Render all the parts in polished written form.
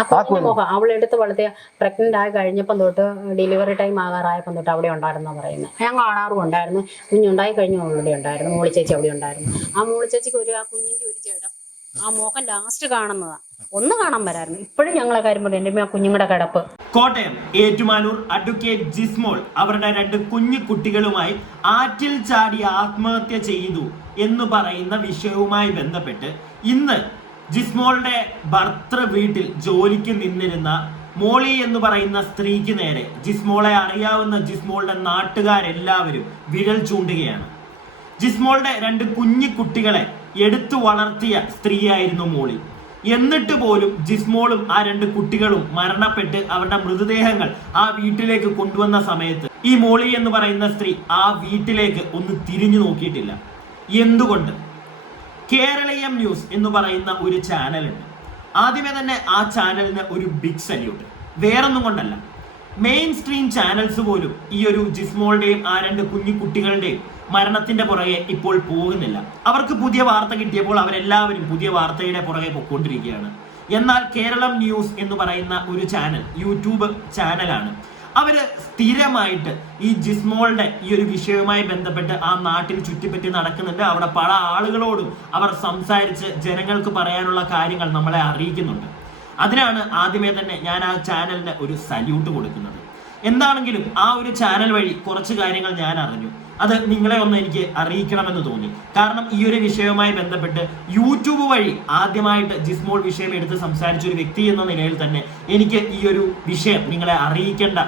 ആ കുഞ്ഞിന്റെ മുഖം അവളെടുത്ത് വളർത്തിയ പ്രഗ്നന്റ് ആയി കഴിഞ്ഞപ്പം തൊട്ട് ഡെലിവറി ടൈം ആകാറായപ്പം തൊട്ട് അവിടെ ഉണ്ടായിരുന്ന പറയുന്നത്. ഞാൻ കാണാറും ഉണ്ടായിരുന്നു. കുഞ്ഞുണ്ടായി കഴിഞ്ഞ അവിടെ ഉണ്ടായിരുന്നു. മോളി ചേച്ചി അവിടെ ഉണ്ടായിരുന്നു. ആ മോളി ചേച്ചിക്ക് ആ കുഞ്ഞിന്റെ ഒരു ജഡം ആ മുഖം ലാസ്റ്റ് കാണുന്നതാ. ഒന്ന് കാണാൻ വരായിരുന്നു. ഇപ്പോഴും ഞങ്ങളെ കാര്യം പറഞ്ഞു എൻ്റെ ആ കുഞ്ഞുങ്ങളുടെ കിടപ്പ്. കോട്ടയം ഏറ്റുമാനൂർ അഡ്വക്കേറ്റ് ജിസ്മോൾ അവരുടെ 2 കുഞ്ഞു കുട്ടികളുമായി ആറ്റിൽ ചാടി ആത്മഹത്യ ചെയ്തു എന്ന് പറയുന്ന വിഷയവുമായി ബന്ധപ്പെട്ട് ഇന്ന് ജിസ്മോളുടെ ഭർത്തൃ വീട്ടിൽ ജോലിക്ക് നിന്നിരുന്ന മോളി എന്ന് പറയുന്ന സ്ത്രീക്ക് നേരെ ജിസ്മോളെ അറിയാവുന്ന ജിസ്മോളുടെ നാട്ടുകാരെല്ലാവരും വിരൽ ചൂണ്ടുകയാണ്. ജിസ്മോളുടെ 2 കുഞ്ഞു കുട്ടികളെ എടുത്തു വളർത്തിയ സ്ത്രീയായിരുന്നു മോളി. എന്നിട്ട് പോലും ജിസ്മോളും ആ 2 കുട്ടികളും മരണപ്പെട്ട് അവരുടെ മൃതദേഹങ്ങൾ ആ വീട്ടിലേക്ക് കൊണ്ടുവന്ന സമയത്ത് ഈ മോളി എന്ന് പറയുന്ന സ്ത്രീ ആ വീട്ടിലേക്ക് ഒന്ന് തിരിഞ്ഞു നോക്കിയിട്ടില്ല. എന്തുകൊണ്ട്? കേരളീയം ന്യൂസ് എന്ന് പറയുന്ന ഒരു ചാനലുണ്ട്. ആദ്യമേ തന്നെ ആ ചാനലിന് ഒരു ബിഗ് സല്യൂട്ട്. വേറൊന്നും കൊണ്ടല്ല, മെയിൻ സ്ട്രീം ചാനൽസ് പോലും ഈ ഒരു ജിസ്മോളുടെയും ആ 2 കുഞ്ഞു കുട്ടികളുടെയും മരണത്തിന്റെ പുറകെ ഇപ്പോൾ പോകുന്നില്ല. അവർക്ക് പുതിയ വാർത്ത കിട്ടിയപ്പോൾ അവരെല്ലാവരും പുതിയ വാർത്തയുടെ പുറകെ പൊയ്ക്കൊണ്ടിരിക്കുകയാണ്. എന്നാൽ കേരളം ന്യൂസ് എന്ന് പറയുന്ന ഒരു ചാനൽ, യൂട്യൂബ് ചാനലാണ്, അവര് സ്ഥിരമായിട്ട് ഈ ജിസ്മോളുടെ ഈ ഒരു വിഷയവുമായി ബന്ധപ്പെട്ട് ആ നാട്ടിൽ ചുറ്റിപ്പറ്റി നടക്കുന്നുണ്ട്. അവിടെ പല ആളുകളോടും അവർ സംസാരിച്ച് ജനങ്ങൾക്ക് പറയാനുള്ള കാര്യങ്ങൾ നമ്മളെ അറിയിക്കുന്നുണ്ട്. അതിനാണ് ആദ്യമേ തന്നെ ഞാൻ ആ ചാനലിന് ഒരു സല്യൂട്ട് കൊടുക്കുന്നത്. എന്താണെങ്കിലും ആ ഒരു ചാനൽ വഴി കുറച്ച് കാര്യങ്ങൾ ഞാൻ അറിഞ്ഞു. അത് നിങ്ങളെ ഒന്ന് എനിക്ക് അറിയിക്കണമെന്ന് തോന്നി. കാരണം ഈ ഒരു വിഷയവുമായി ബന്ധപ്പെട്ട് യൂട്യൂബ് വഴി ആദ്യമായിട്ട് ജിസ്മോൾ വിഷയം എടുത്ത് സംസാരിച്ച ഒരു വ്യക്തി എന്ന നിലയിൽ തന്നെ എനിക്ക് ഈ ഒരു വിഷയം നിങ്ങളെ അറിയിക്കേണ്ട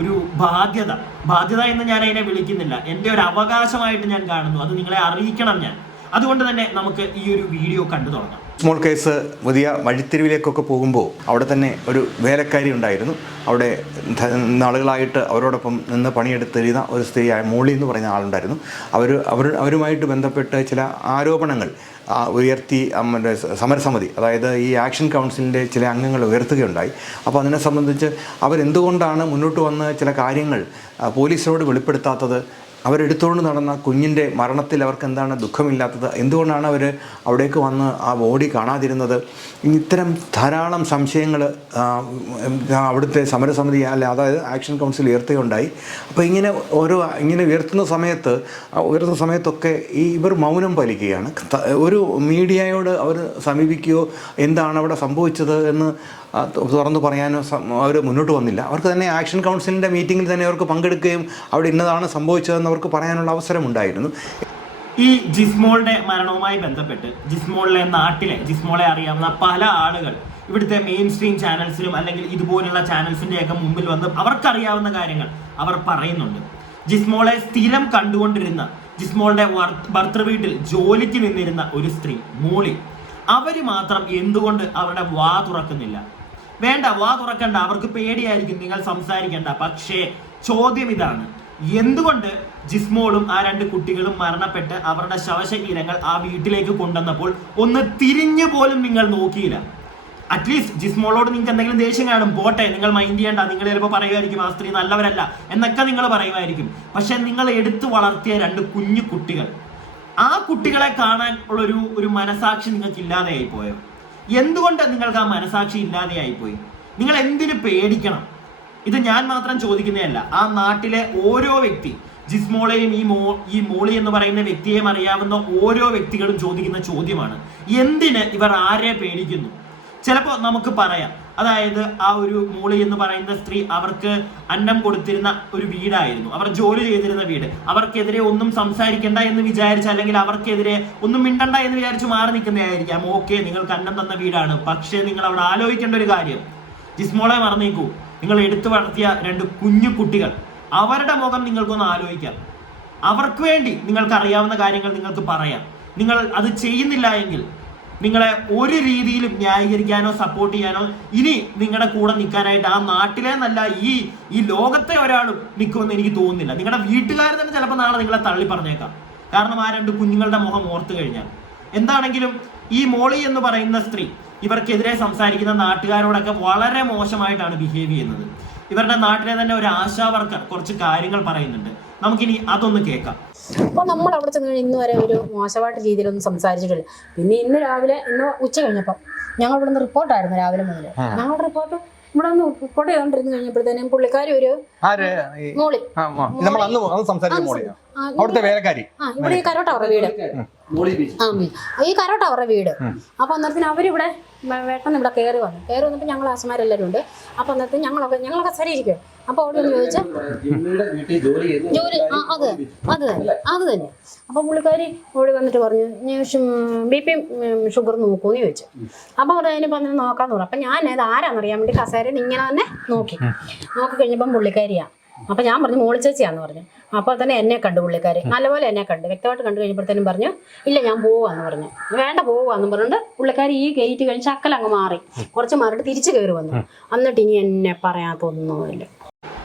ഒരു ബാധ്യത എന്ന് ഞാൻ അതിനെ വിളിക്കുന്നില്ല, എൻ്റെ ഒരു അവകാശമായിട്ട് ഞാൻ കാണുന്നു. അത് നിങ്ങളെ അറിയിക്കണം ഞാൻ. അതുകൊണ്ട് തന്നെ നമുക്ക് ഈ ഒരു വീഡിയോ കണ്ടു തുടങ്ങാം. സ്മോൾ കേസ് വലിയ വഴിത്തിരിവിലേക്കൊക്കെ പോകുമ്പോൾ അവിടെ തന്നെ ഒരു വേലക്കാരി ഉണ്ടായിരുന്നു. അവിടെ നാളുകളായിട്ട് അവരോടൊപ്പം നിന്ന് പണിയെടുത്തിരുന്ന ഒരു സ്ത്രീയായ മോളി എന്ന് പറയുന്ന ആളുണ്ടായിരുന്നു. അവരുമായിട്ട് ബന്ധപ്പെട്ട് ചില ആരോപണങ്ങൾ ഉയർത്തി സമരസമിതി, അതായത് ഈ ആക്ഷൻ കൗൺസിലിൻ്റെ ചില അംഗങ്ങൾ ഉയർത്തുകയുണ്ടായി. അപ്പോൾ അതിനെ സംബന്ധിച്ച് അവരെന്തുകൊണ്ടാണ് മുന്നോട്ട് വന്ന് ചില കാര്യങ്ങൾ പോലീസിനോട് വെളിപ്പെടുത്താത്തത്, അവരെടുത്തുകൊണ്ട് നടന്ന കുഞ്ഞിൻ്റെ മരണത്തിൽ അവർക്ക് എന്താണ് ദുഃഖമില്ലാത്തത്, എന്തുകൊണ്ടാണ് അവർ അവിടേക്ക് വന്ന് ആ ബോഡി കാണാതിരുന്നത്, ഇത്തരം ധാരാളം സംശയങ്ങൾ അവിടുത്തെ സമരസമിതി അതായത് ആക്ഷൻ കൗൺസിൽ ഉയർത്തുകയുണ്ടായി. അപ്പോൾ ഇങ്ങനെ ഉയർത്തുന്ന സമയത്തൊക്കെ ഇവർ മൗനം പാലിക്കുകയാണ്. ഒരു മീഡിയയോട് അവർ സമീപിക്കുകയോ എന്താണ് അവിടെ സംഭവിച്ചത് എന്ന് തുറന്നു പറയാനോ അവർ മുന്നോട്ട് വന്നില്ല. അവർക്ക് തന്നെ ആക്ഷൻ കൗൺസിലിൻ്റെ മീറ്റിങ്ങിൽ തന്നെ അവർക്ക് പങ്കെടുക്കുകയും അവിടെ ഇന്നതാണ് സംഭവിച്ചതെന്ന് അവർക്ക് പറയാനുള്ള അവസരമുണ്ടായിരുന്നു. ഈ ജിസ്മോളുടെ മരണവുമായി ബന്ധപ്പെട്ട് ജിസ്മോളെ അറിയാവുന്ന പല ആളുകൾ ഇവിടുത്തെ മെയിൻ സ്ട്രീം ചാനൽസിലും അല്ലെങ്കിൽ ഇതുപോലുള്ള ചാനൽസിൻ്റെയൊക്കെ മുമ്പിൽ വന്ന് അവർക്കറിയാവുന്ന കാര്യങ്ങൾ അവർ പറയുന്നുണ്ട്. ജിസ്മോളെ സ്ഥിരം കണ്ടുകൊണ്ടിരുന്ന, ജിസ്മോളുടെ ഭർത്തൃ വീട്ടിൽ ജോലിക്ക് നിന്നിരുന്ന ഒരു സ്ത്രീ മോളി, അവര് മാത്രം എന്തുകൊണ്ട് അവരുടെ വാ തുറക്കുന്നില്ല? വേണ്ട, വാ തുറക്കണ്ട, അവർക്ക് പേടിയായിരിക്കും, നിങ്ങൾ സംസാരിക്കണ്ട. പക്ഷേ ചോദ്യം ഇതാണ്, എന്തുകൊണ്ട് ജിസ്മോളും ആ 2 കുട്ടികളും മരണപ്പെട്ട് അവരുടെ ശവശരീരങ്ങൾ ആ വീട്ടിലേക്ക് കൊണ്ടുവന്നപ്പോൾ ഒന്ന് തിരിഞ്ഞു പോലും നിങ്ങൾ നോക്കിയില്ല? അറ്റ്ലീസ്റ്റ് ജിസ്മോളോട് നിങ്ങൾക്ക് എന്തെങ്കിലും ദേഷ്യം കാണും, പോട്ടെ, നിങ്ങൾ മൈൻഡ് ചെയ്യണ്ട, നിങ്ങൾ ചിലപ്പോൾ പറയുമായിരിക്കും ആ സ്ത്രീ നല്ലവരല്ല എന്നൊക്കെ നിങ്ങൾ പറയുമായിരിക്കും. പക്ഷെ നിങ്ങൾ എടുത്തു വളർത്തിയ 2 കുഞ്ഞു കുട്ടികൾ, ആ കുട്ടികളെ കാണാൻ ഉള്ളൊരു മനസാക്ഷി നിങ്ങൾക്ക് ഇല്ലാതെയായി പോയോ? എന്തുകൊണ്ട് നിങ്ങൾക്ക് ആ മനസാക്ഷി ഇല്ലാതെയായിപ്പോയി? നിങ്ങൾ എന്തിനു പേടിക്കണം? ഇത് ഞാൻ മാത്രം ചോദിക്കുന്നതല്ല, ആ നാട്ടിലെ ഓരോ വ്യക്തി, ജിസ്മോളെയും ഈ മോളി എന്ന് പറയുന്ന വ്യക്തിയെയും അറിയാവുന്ന ഓരോ വ്യക്തികളും ചോദിക്കുന്ന ചോദ്യമാണ്, എന്തിന് ഇവർ ആരെ പേടിക്കുന്നു? ചിലപ്പോൾ നമുക്ക് പറയാം, അതായത് ആ ഒരു മോളി എന്ന് പറയുന്ന സ്ത്രീ അവർക്ക് അന്നം കൊടുത്തിരുന്ന ഒരു വീടായിരുന്നു, അവർ ജോലി ചെയ്തിരുന്ന വീട്. അവർക്കെതിരെ ഒന്നും സംസാരിക്കണ്ട എന്ന് വിചാരിച്ച്, അല്ലെങ്കിൽ അവർക്കെതിരെ ഒന്നും മിണ്ടണ്ട എന്ന് വിചാരിച്ച് മാറി നിൽക്കുന്നതായിരിക്കാം. ഓക്കെ, നിങ്ങൾക്ക് അന്നം തന്ന വീടാണ്. പക്ഷേ നിങ്ങൾ അവിടെ ആലോചിക്കേണ്ട ഒരു കാര്യം, ജിസ്മോളെ മറന്നേക്കൂ, നിങ്ങൾ എടുത്തു വളർത്തിയ 2 കുഞ്ഞു കുട്ടികൾ, അവരുടെ മുഖം നിങ്ങൾക്കൊന്ന് ആലോചിക്കാം. അവർക്ക് വേണ്ടി നിങ്ങൾക്ക് അറിയാവുന്ന കാര്യങ്ങൾ നിങ്ങൾക്ക് പറയാം. നിങ്ങൾ അത് ചെയ്യുന്നില്ല എങ്കിൽ നിങ്ങളെ ഒരു രീതിയിലും ന്യായീകരിക്കാനോ സപ്പോർട്ട് ചെയ്യാനോ ഇനി നിങ്ങളുടെ കൂടെ നിൽക്കാനായിട്ട് ആ നാട്ടിലെ നല്ല ഈ ലോകത്തെ ഒരാളും നിൽക്കുമെന്ന് എനിക്ക് തോന്നുന്നില്ല. നിങ്ങളുടെ വീട്ടുകാർ തന്നെ ചിലപ്പോൾ നാളെ നിങ്ങളെ തള്ളി പറഞ്ഞേക്കാം. കാരണം ആ 2 കുഞ്ഞുങ്ങളുടെ മുഖം ഓർത്തു കഴിഞ്ഞാൽ. എന്താണെങ്കിലും ഈ മോളി എന്ന് പറയുന്ന സ്ത്രീ ഇവർക്കെതിരെ സംസാരിക്കുന്ന നാട്ടുകാരോടൊക്കെ വളരെ മോശമായിട്ടാണ് ബിഹേവ് ചെയ്യുന്നത്. ഇവരുടെ നാട്ടിലെ തന്നെ ഒരു ആശാ വർക്കർ കുറച്ച് കാര്യങ്ങൾ പറയുന്നുണ്ട്. നമുക്കിനി അതൊന്ന് കേൾക്കാം. അപ്പോൾ നമ്മൾ അവിടെ ചെന്ന് കഴിഞ്ഞ് ഇന്ന് വരെ ഒരു മോശമായിട്ട് രീതിയിലൊന്നും സംസാരിച്ചിട്ടില്ല. പിന്നെ ഇന്ന് ഉച്ച കഴിഞ്ഞപ്പം ഞങ്ങൾ ഇവിടെ നിന്ന് റിപ്പോർട്ടായിരുന്നു രാവിലെ മുതൽ. ഞങ്ങളുടെ റിപ്പോർട്ട് ഇവിടെ ഒന്ന് റിപ്പോർട്ട് ചെയ്തോണ്ടിരുന്നു കഴിഞ്ഞപ്പോഴത്തേനും പുള്ളിക്കാരി ഒരു മോളി നമ്മൾ അന്ന് സംസാരിച്ച മോളി അവിടുത്തെ വേലക്കാരി ഇവിടെ ഈ കരോട്ട അവരുടെ വീട്, ഈ കരോട്ട അവരുടെ വീട്. അപ്പൊ അന്നേരത്തിന് അവരിവിടെ വേട്ടൻ ഇവിടെ കയറി വന്നിട്ട് ഞങ്ങൾ ആശമാരെല്ലാവരും ഉണ്ട്. അപ്പൊ അന്നേരത്തിന് ഞങ്ങളൊക്കെ സരിയിരിക്കും. അപ്പൊ അവിടെ ഒന്ന് ചോദിച്ചാൽ ജോലി അത് തന്നെ. അപ്പൊ പുള്ളിക്കാരി ഓടി വന്നിട്ട് പറഞ്ഞു BP ഷുഗർ നോക്കൂന്ന് ചോദിച്ചു. അപ്പൊ അവിടെ അതിന് പറഞ്ഞ് നോക്കാന്ന് പറഞ്ഞു. അപ്പൊ ഞാൻ അത് ആരാന്നറിയാൻ വേണ്ടി കസേരയിൽ ഇങ്ങനെ തന്നെ നോക്കി കഴിഞ്ഞപ്പം പുള്ളിക്കാരിയാ. അപ്പൊ ഞാൻ പറഞ്ഞു മോളി ചേച്ചിയാന്ന് പറഞ്ഞു. അപ്പോൾ തന്നെ എന്നെ കണ്ടു പുള്ളിക്കാരി, നല്ലപോലെ എന്നെ കണ്ടു, വ്യക്തമായിട്ട് കണ്ടു കഴിഞ്ഞപ്പോഴത്തേനും പറഞ്ഞു ഇല്ല ഞാൻ പോവാന്ന് പറഞ്ഞു. വേണ്ട പോവാന്ന് പറഞ്ഞിട്ട് പുള്ളിക്കാരി ഈ ഗേറ്റ് കഴിഞ്ഞ് ചക്കലങ്ങ് മാറി കുറച്ച് മാറിയിട്ട് തിരിച്ചു കയറി വന്നു. എന്നിട്ട് ഇനി എന്നെ പറയാത്തൊന്നുമില്ല.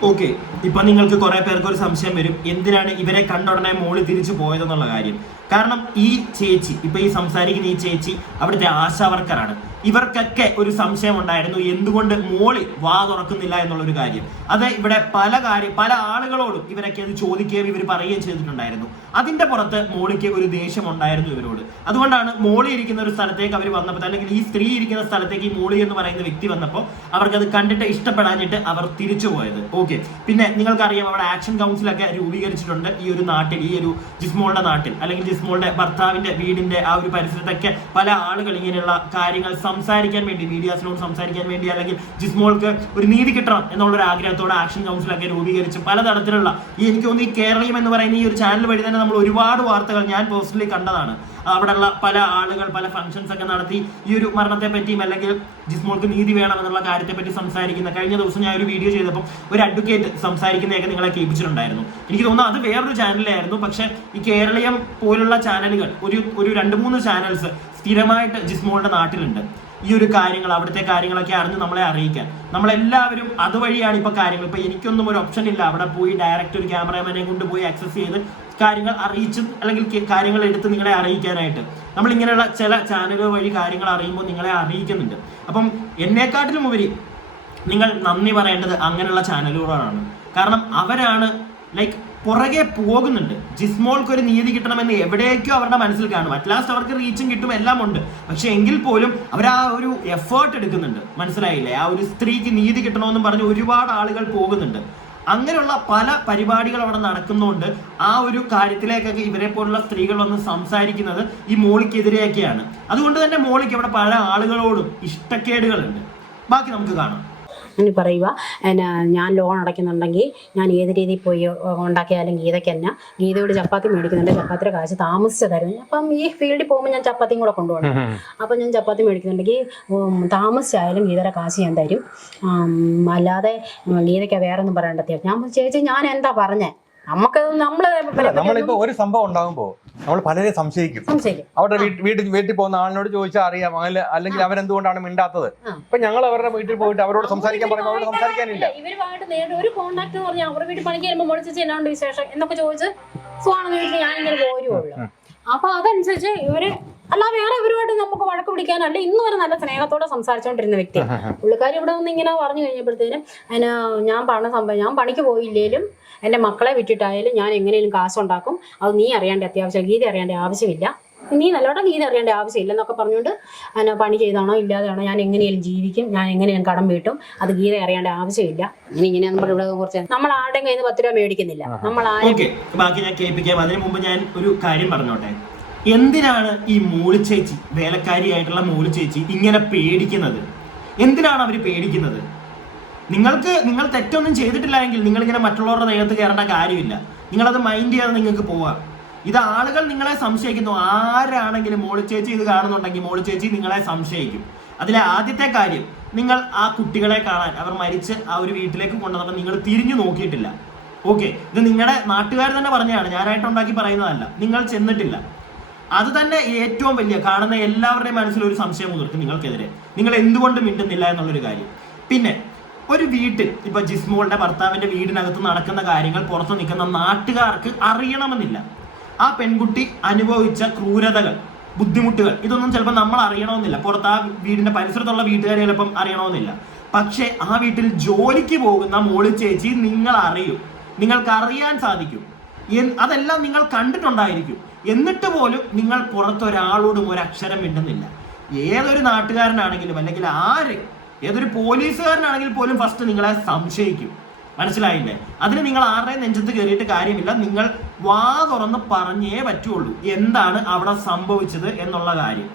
ഓക്കെ, ഇപ്പൊ നിങ്ങൾക്ക് കുറെ പേർക്ക് ഒരു സംശയം വരും, എന്തിനാണ് ഇവരെ കണ്ട ഉടനെ മോളി തിരിച്ചു പോയതെന്നുള്ള കാര്യം. കാരണം ഈ ചേച്ചി, ഇപ്പൊ ഈ സംസാരിക്കുന്ന ഈ ചേച്ചി അവിടുത്തെ ആശാ വർക്കറാണ്. ഇവർക്കൊക്കെ ഒരു സംശയം ഉണ്ടായിരുന്നു, എന്തുകൊണ്ട് മോളി വാ തുറക്കുന്നില്ല എന്നുള്ളൊരു കാര്യം. അത് ഇവിടെ പല ആളുകളോടും ഇവരൊക്കെ അത് ചോദിക്കുകയും ഇവർ പറയുകയും ചെയ്തിട്ടുണ്ടായിരുന്നു. അതിന്റെ പുറത്ത് മോളിക്ക് ഒരു ദേഷ്യം ഉണ്ടായിരുന്നു ഇവരോട്. അതുകൊണ്ടാണ് മോളി ഇരിക്കുന്ന ഒരു സ്ഥലത്തേക്ക് അവർ വന്നപ്പോൾ, അല്ലെങ്കിൽ ഈ സ്ത്രീ ഇരിക്കുന്ന സ്ഥലത്തേക്ക് ഈ മോളി എന്ന് പറയുന്ന വ്യക്തി വന്നപ്പോൾ അവർക്കത് കണ്ടിട്ട് ഇഷ്ടപ്പെടാഞ്ഞിട്ട് അവർ തിരിച്ചു പോയത്. ഓക്കെ, പിന്നെ നിങ്ങൾക്കറിയാം അവിടെ ആക്ഷൻ കൗൺസിലൊക്കെ രൂപീകരിച്ചിട്ടുണ്ട് ഈ ഒരു നാട്ടിൽ, ഈ ഒരു ജിസ്മോളുടെ നാട്ടിൽ, അല്ലെങ്കിൽ ജിസ്മോളുടെ ഭർത്താവിന്റെ വീടിന്റെ ആ ഒരു പരിസരത്തൊക്കെ പല ആളുകൾ ഇങ്ങനെയുള്ള കാര്യങ്ങൾ സംസാരിക്കാൻ വേണ്ടി, മീഡിയാസിനോട് സംസാരിക്കാൻ വേണ്ടി, അല്ലെങ്കിൽ ജിസ്മോൾക്ക് ഒരു നീതി കിട്ടണം എന്നുള്ളൊരു ആഗ്രഹത്തോടെ ആക്ഷൻ കൗൺസിലൊക്കെ രൂപീകരിച്ച് പലതരത്തിലുള്ള എനിക്ക് തോന്നുന്നു ഈ കേരളീയം എന്ന് പറയുന്ന ഈ ഒരു ചാനൽ വഴി തന്നെ നമ്മൾ ഒരുപാട് വാർത്തകൾ ഞാൻ പേഴ്സണലി കണ്ടതാണ്. അവിടെയുള്ള പല ആളുകൾ പല ഫംഗ്ഷൻസ് ഒക്കെ നടത്തി ഈ ഒരു മരണത്തെ പറ്റിയും അല്ലെങ്കിൽ ജിസ്മോൾക്ക് നീതി വേണം എന്നുള്ള കാര്യത്തെ പറ്റി സംസാരിക്കുന്ന, കഴിഞ്ഞ ദിവസം ഞാൻ ഒരു വീഡിയോ ചെയ്തപ്പോൾ ഒരു അഡ്വക്കേറ്റ് സംസാരിക്കുന്നതൊക്കെ നിങ്ങളെ കേൾപ്പിച്ചിട്ടുണ്ടായിരുന്നു. എനിക്ക് തോന്നുന്നു അത് വേറൊരു ചാനലായിരുന്നു. പക്ഷെ ഈ കേരളീയം പോലുള്ള ചാനലുകൾ ഒരു 2-3 ചാനൽസ് സ്ഥിരമായിട്ട് ജിസ്മോളുടെ നാട്ടിലുണ്ട്. ഈ ഒരു കാര്യങ്ങൾ, അവിടുത്തെ കാര്യങ്ങളൊക്കെ അറിഞ്ഞ് നമ്മളെ അറിയിക്കാൻ നമ്മളെല്ലാവരും അതുവഴിയാണ് ഇപ്പൊ കാര്യങ്ങൾ. ഇപ്പൊ എനിക്കൊന്നും ഒരു ഓപ്ഷൻ ഇല്ല അവിടെ പോയി ഡയറക്റ്റ് ഒരു ക്യാമറമാനെ കൊണ്ടുപോയി ആക്സസ് ചെയ്ത് കാര്യങ്ങൾ അറിയിച്ച് അല്ലെങ്കിൽ കാര്യങ്ങൾ എടുത്ത് നിങ്ങളെ അറിയിക്കാനായിട്ട് നമ്മൾ ഇങ്ങനെയുള്ള ചില ചാനലുകൾ വഴി കാര്യങ്ങൾ അറിയുമ്പോൾ നിങ്ങളെ അറിയിക്കുന്നുണ്ട്. അപ്പം എന്നെക്കാട്ടിലും ഉപരി നിങ്ങൾ നന്ദി പറയേണ്ടത് അങ്ങനെയുള്ള ചാനലുകളാണ്. കാരണം അവരാണ് ലൈക്ക് പുറകെ പോകുന്നുണ്ട്. ജിസ്മോൾക്ക് ഒരു നീതി കിട്ടണമെന്ന് എവിടേക്കോ അവരുടെ മനസ്സിൽ കാണും. അറ്റ്ലാസ്റ്റ് അവർക്ക് റീച്ചും കിട്ടും, എല്ലാം ഉണ്ട്. പക്ഷെ എങ്കിൽ പോലും അവർ ആ ഒരു എഫേർട്ട് എടുക്കുന്നുണ്ട്. മനസ്സിലായില്ലേ? ആ ഒരു സ്ത്രീക്ക് നീതി കിട്ടണമെന്നും പറഞ്ഞ് ഒരുപാട് ആളുകൾ പോകുന്നുണ്ട്. അങ്ങനെയുള്ള പല പരിപാടികൾ അവിടെ നടക്കുന്നതുകൊണ്ട് ആ ഒരു കാര്യത്തിലേക്കൊക്കെ ഇവരെ പോലുള്ള സ്ത്രീകൾ വന്ന് സംസാരിക്കുന്നത് ഈ മോളിക്കെതിരെയൊക്കെയാണ്. അതുകൊണ്ട് തന്നെ മോളിക്ക് അവിടെ പല ആളുകളോടും ഇഷ്ടക്കേടുകളുണ്ട്. ബാക്കി നമുക്ക് കാണാം. എന്ന് പറയുക, ഞാൻ ലോൺ അടയ്ക്കുന്നുണ്ടെങ്കിൽ ഞാൻ ഏത് രീതിയിൽ പോയി ഉണ്ടാക്കിയാലും ഗീതയ്ക്ക് തന്നെ ഗീതയോട് ചപ്പാത്തി മേടിക്കുന്നുണ്ട്, ചപ്പാത്തിയുടെ കാശ് താമസിച്ച് തരുന്നു. അപ്പം ഈ ഫീൽഡിൽ പോകുമ്പോൾ ഞാൻ ചപ്പാത്തിയും കൂടെ കൊണ്ടുപോകണം. അപ്പം ഞാൻ ചപ്പാത്തി മേടിക്കുന്നുണ്ടെങ്കിൽ താമസിച്ചായാലും ഗീതയുടെ കാശ് ഞാൻ തരും, അല്ലാതെ ഗീതയ്ക്ക് വേറെ ഒന്നും പറയേണ്ടത്. ഞാൻ ചേച്ചി ഞാൻ എന്താ പറഞ്ഞേ, നമ്മളിപ്പോ ഒരു സംഭവം ഉണ്ടാകുമ്പോ നമ്മൾ പലരെയും സംശയിക്കും. അവരുടെ വീട്ടിൽ പോകുന്ന ആളിനോട് ചോദിച്ചാൽ അറിയാം, അല്ലെങ്കിൽ അവരെന്തുകൊണ്ടാണ് മിണ്ടാത്തത്. ഇപ്പൊ ഞങ്ങൾ അവരുടെ വീട്ടിൽ പോയിട്ട് അവരോട് സംസാരിക്കാൻ പറയുമ്പോൾ അവരോട് സംസാരിക്കാനില്ല. ഇവരുമായിട്ട് നേരിട്ട് ഒരു കോൺടാക്ട് എന്ന് പറഞ്ഞാൽ അവരുടെ വീട്ടിൽ പണിക്ക് വരുമ്പോൾ മോളിച്ചേച്ചി എന്നാണ്ട് വിശേഷം എന്നൊക്കെ ചോദിച്ച് സുഖാണെന്ന് ചോദിച്ചാൽ ഞാൻ ഇങ്ങനെ പോരുള്ളൂ. അപ്പൊ അതനുസരിച്ച് ഇവര് അല്ല വേറെ ഇവരുമായിട്ട് നമുക്ക് വഴക്ക് പിടിക്കാനല്ല, ഇന്നും ഒരു നല്ല സ്നേഹത്തോടെ സംസാരിച്ചോണ്ടിരുന്ന വ്യക്തി. പുള്ളിക്കാരി ഇവിടെ വന്ന് ഇങ്ങനെ പറഞ്ഞു കഴിഞ്ഞപ്പോഴത്തേനും ഞാൻ പണിക്ക് പോയില്ലേലും എൻ്റെ മക്കളെ വിട്ടിട്ടായാലും ഞാൻ എങ്ങനെയും കാശുണ്ടാക്കും, അത് നീ അറിയേണ്ട അത്യാവശ്യം, ഗീത അറിയേണ്ട ആവശ്യമില്ല, നീ നല്ലോണം ഗീത അറിയേണ്ട ആവശ്യമില്ല എന്നൊക്കെ പറഞ്ഞുകൊണ്ട് പണി ചെയ്താണോ ഇല്ലാതെയാണോ ഞാൻ എങ്ങനെയും ജീവിക്കും, ഞാൻ എങ്ങനെയും കടം വീട്ടും, അത് ഗീത അറിയേണ്ട ആവശ്യമില്ല. ഇങ്ങനെയാന്ന് പറഞ്ഞ ഇവിടെ കുറച്ച് നമ്മൾ ആരുടെയും കയ്യിൽ നിന്ന് 10 രൂപ മേടിക്കുന്നില്ല. നമ്മൾ ബാക്കി ഞാൻ കേൾപ്പിക്കാം. അതിന് മുമ്പ് ഞാൻ ഒരു കാര്യം പറഞ്ഞോട്ടെ. എന്തിനാണ് ഈ മോളിച്ചേച്ചി, വേലക്കാരിയായിട്ടുള്ള മോളിച്ചേച്ചി ഇങ്ങനെ പേടിക്കുന്നത്? എന്തിനാണ് അവർ പേടിക്കുന്നത്? നിങ്ങൾ തെറ്റൊന്നും ചെയ്തിട്ടില്ല എങ്കിൽ നിങ്ങളിങ്ങനെ മറ്റുള്ളവരുടെ ദേഹത്ത് കയറേണ്ട കാര്യമില്ല. നിങ്ങളത് മൈൻഡ് ചെയ്യാതെ നിങ്ങൾക്ക് പോവാം. ഇത് ആളുകൾ നിങ്ങളെ സംശയിക്കുന്നു. ആരാണെങ്കിലും മോളിച്ചേച്ചി ഇത് കാണുന്നുണ്ടെങ്കിൽ മോളിച്ചേച്ചി നിങ്ങളെ സംശയിക്കും. അതിലെ ആദ്യത്തെ കാര്യം, നിങ്ങൾ ആ കുട്ടികളെ കാണാൻ അവർ മരിച്ച് ആ ഒരു വീട്ടിലേക്ക് കൊണ്ടുവന്നപ്പോൾ നിങ്ങൾ തിരിഞ്ഞു നോക്കിയിട്ടില്ല. ഓക്കെ, ഇത് നിങ്ങളുടെ നാട്ടുകാർ തന്നെ പറഞ്ഞതാണ്, ഞാനായിട്ടുണ്ടാക്കി പറയുന്നതല്ല. നിങ്ങൾ ചെന്നിട്ടില്ല. അത് തന്നെ ഏറ്റവും വലിയ കാണുന്ന എല്ലാവരുടെയും മനസ്സിലൊരു സംശയം മുതിർക്കും നിങ്ങൾക്കെതിരെ. നിങ്ങൾ എന്തുകൊണ്ട് മിണ്ടുന്നില്ല എന്നുള്ളൊരു കാര്യം. പിന്നെ ഒരു വീട്ടിൽ ഇപ്പൊ ജിസ്മോളുടെ ഭർത്താവിന്റെ വീടിനകത്ത് നടക്കുന്ന കാര്യങ്ങൾ പുറത്ത് നിൽക്കുന്ന നാട്ടുകാർക്ക് അറിയണമെന്നില്ല. ആ പെൺകുട്ടി അനുഭവിച്ച ക്രൂരതകൾ, ബുദ്ധിമുട്ടുകൾ, ഇതൊന്നും ചിലപ്പോൾ നമ്മൾ അറിയണമെന്നില്ല. പുറത്ത് ആ വീടിന്റെ പരിസരത്തുള്ള വീട്ടുകാരെ ചിലപ്പം അറിയണമെന്നില്ല. പക്ഷെ ആ വീട്ടിൽ ജോലിക്ക് പോകുന്ന മോളിച്ചേച്ചി നിങ്ങൾ അറിയും, നിങ്ങൾക്ക് അറിയാൻ സാധിക്കും. അതെല്ലാം നിങ്ങൾ കണ്ടിട്ടുണ്ടായിരിക്കും. എന്നിട്ട് പോലും നിങ്ങൾ പുറത്തൊരാളോടും ഒരക്ഷരം മിണ്ടുന്നില്ല. ഏതൊരു നാട്ടുകാരനാണെങ്കിലും അല്ലെങ്കിൽ ഏതൊരു പോലീസുകാരനാണെങ്കിൽ പോലും ഫസ്റ്റ് നിങ്ങളെ സംശയിക്കും. മനസ്സിലായില്ലേ? അതിന് നിങ്ങൾ ആരുടെയും നെഞ്ചത്ത് കയറിയിട്ട് കാര്യമില്ല. നിങ്ങൾ വാ തുറന്ന് പറഞ്ഞേ പറ്റുള്ളൂ എന്താണ് അവിടെ സംഭവിച്ചത് എന്നുള്ള കാര്യം.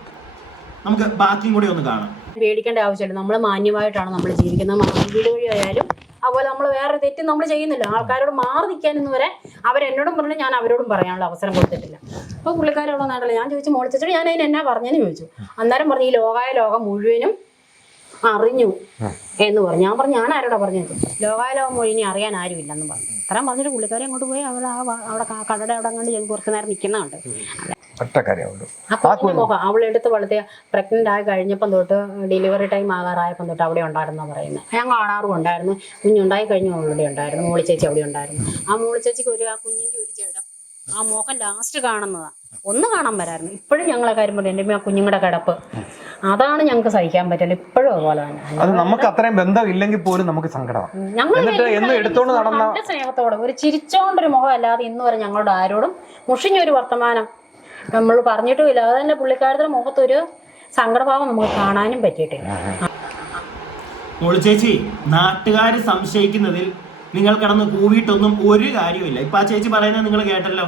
നമുക്ക് ബാക്കിയും കൂടി ഒന്ന് കാണാം. പേടിക്കേണ്ട ആവശ്യമില്ല. നമ്മൾ മാന്യമായിട്ടാണ് നമ്മൾ ജീവിക്കുന്നത്. വീട് വഴി ആയാലും അതുപോലെ നമ്മൾ വേറെ തെറ്റും നമ്മൾ ചെയ്യുന്നില്ല. ആൾക്കാരോട് മാറി നിൽക്കാനെന്ന് വരെ അവരെന്നോടും പറഞ്ഞു, ഞാൻ അവരോടും പറയാനുള്ള അവസരം കൊടുത്തിട്ടില്ല. അപ്പോൾ പുള്ളിക്കാരോട് നാട്ടില്ല. ഞാൻ ചോദിച്ചു, മോളി ചേച്ചി ഞാൻ അതിന് എന്നാ പറഞ്ഞെന്ന് ചോദിച്ചു. അന്നേരം പറഞ്ഞു, ഈ ലോകം മുഴുവനും അറിഞ്ഞു എന്ന് പറഞ്ഞു. ഞാൻ പറഞ്ഞു, ഞാൻ ആരോടാ പറഞ്ഞത്? ലോകം മുഴുവനും അറിയാൻ ആരുമില്ലെന്ന് പറഞ്ഞു. അത്രയും പറഞ്ഞിട്ട് പുള്ളിക്കാരെ അങ്ങോട്ട് പോയി അവിടെ കടയുടെ അവിടെ അങ്ങോട്ട് കുറച്ച് നേരം നിൽക്കുന്നുണ്ട്. അപ്പൊ മുഖം അവളെടുത്ത് വളർത്തിയ പ്രഗ്നന്റ് ആയി കഴിഞ്ഞപ്പം തൊട്ട് ഡെലിവറി ടൈം ആകാറായപ്പം തൊട്ട് അവിടെ ഉണ്ടായിരുന്ന പറയുന്നത്. ഞാൻ കാണാറും ഉണ്ടായിരുന്നു. കുഞ്ഞുണ്ടായി കഴിഞ്ഞ അവളുടെ ഉണ്ടായിരുന്നു. മോളി ചേച്ചി അവിടെ ഉണ്ടായിരുന്നു. ആ മോളി ചേച്ചിക്ക് ആ കുഞ്ഞിന്റെ ഒരു ചേട്ടം ആ മോഹം ലാസ്റ്റ് കാണുന്നതാ. ഒന്ന് കാണാൻ വരായിരുന്നു. ഇപ്പോഴും ഞങ്ങളെ കാര്യം പറഞ്ഞു, എൻ്റെ ആ കുഞ്ഞുങ്ങളുടെ കിടപ്പ് അതാണ് ഞങ്ങൾക്ക് സഹിക്കാൻ പറ്റില്ല. ഇപ്പോഴും അതുപോലെ തന്നെ. അത് നമുക്ക് അത്രയും ബന്ധമില്ലെങ്കിൽ പോലും നമുക്ക് സങ്കടമാണ്. ഞങ്ങൾ നല്ല സ്നേഹത്തോടെ ഒരു ചിരിച്ചോണ്ടൊരു മുഖം അല്ലാതെ ഇന്ന് വരെ ഞങ്ങളോട് ആരോടും മുഷിഞ്ഞൊരു വർത്തമാനം നമ്മൾ പറഞ്ഞിട്ടുമില്ല. അത് തന്നെ പുള്ളിക്കാരുടെ മുഖത്തൊരു സങ്കടഭാവം നമുക്ക് കാണാനും പറ്റിയിട്ടില്ല. മോളി ചേച്ചി, നാട്ടുകാർ സംശയിക്കുന്നതിൽ നിങ്ങൾ കിടന്ന് കൂവിയിട്ടൊന്നും ഒരു കാര്യമില്ല. ഇപ്പൊ ആ ചേച്ചി പറയുന്നത് നിങ്ങൾ കേട്ടല്ലോ.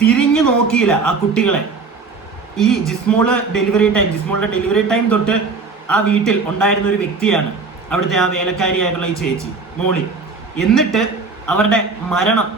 തിരിഞ്ഞു നോക്കിയില്ല ആ കുട്ടികളെ. ഈ ജിസ്മോളുടെ ഡെലിവറി ടൈം തൊട്ട് ആ വീട്ടിൽ ഉണ്ടായിരുന്ന ഒരു വ്യക്തിയാണ് അവിടുത്തെ ആ വേലക്കാരിയായിട്ടുള്ള ഈ ചേച്ചി മോളി. എന്നിട്ട് അവരുടെ മരണം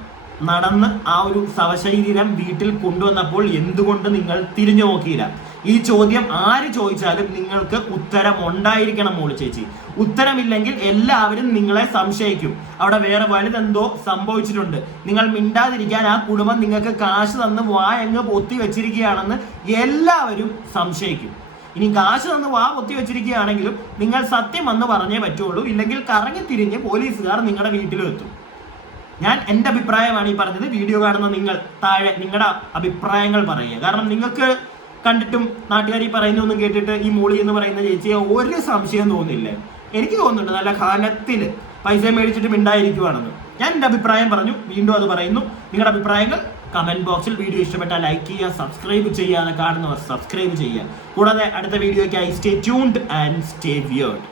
നടന്ന് ആ ഒരു ശവശരീരം വീട്ടിൽ കൊണ്ടുവന്നപ്പോൾ എന്തുകൊണ്ട് നിങ്ങൾ തിരിഞ്ഞു നോക്കിയില്ല? ഈ ചോദ്യം ആര് ചോദിച്ചാലും നിങ്ങൾക്ക് ഉത്തരം ഉണ്ടായിരിക്കണം മോളി ചേച്ചി. ഉത്തരമില്ലെങ്കിൽ എല്ലാവരും നിങ്ങളെ സംശയിക്കും. അവിടെ വേറെ വലുതെന്തോ സംഭവിച്ചിട്ടുണ്ട്. നിങ്ങൾ മിണ്ടാതിരിക്കാൻ ആ കുടുംബം നിങ്ങൾക്ക് കാശ് തന്ന് വായങ്ങ് പൊത്തി വെച്ചിരിക്കുകയാണെന്ന് എല്ലാവരും സംശയിക്കും. ഇനി കാശ് തന്ന് വാ പൊത്തി വെച്ചിരിക്കുകയാണെങ്കിലും നിങ്ങൾ സത്യം വന്ന് പറഞ്ഞേ പറ്റുള്ളൂ. ഇല്ലെങ്കിൽ കറങ്ങി തിരിഞ്ഞ് പോലീസുകാർ നിങ്ങളുടെ വീട്ടിലും എത്തും. ഞാൻ എൻ്റെ അഭിപ്രായമാണ് ഈ പറഞ്ഞത്. വീഡിയോ കാണുന്ന നിങ്ങൾ താഴെ നിങ്ങളുടെ അഭിപ്രായങ്ങൾ പറയുക. കാരണം നിങ്ങൾക്ക് കണ്ടിട്ടും നാട്ടുകാർ ഈ പറയുന്നൊന്നും കേട്ടിട്ട് ഈ മോളി എന്ന് പറയുന്ന ചേച്ചിയെ ഒരു സംശയം തോന്നില്ലേ? എനിക്ക് തോന്നുന്നുണ്ട് നല്ല കാലത്തിൽ പൈസ മേടിച്ചിട്ട് മിണ്ടായിരിക്കുവാണെന്ന്. ഞാൻ എൻ്റെ അഭിപ്രായം പറഞ്ഞു, വീണ്ടും അത് പറയുന്നു. നിങ്ങളുടെ അഭിപ്രായങ്ങൾ കമന്റ് ബോക്സിൽ. വീഡിയോ ഇഷ്ടപ്പെട്ടാൽ ലൈക്ക് ചെയ്യുക, സബ്സ്ക്രൈബ് ചെയ്യാതെ കാണുന്നവർ സബ്സ്ക്രൈബ് ചെയ്യുക. കൂടാതെ അടുത്ത വീഡിയോയ്ക്കായി stay tuned and stay weird.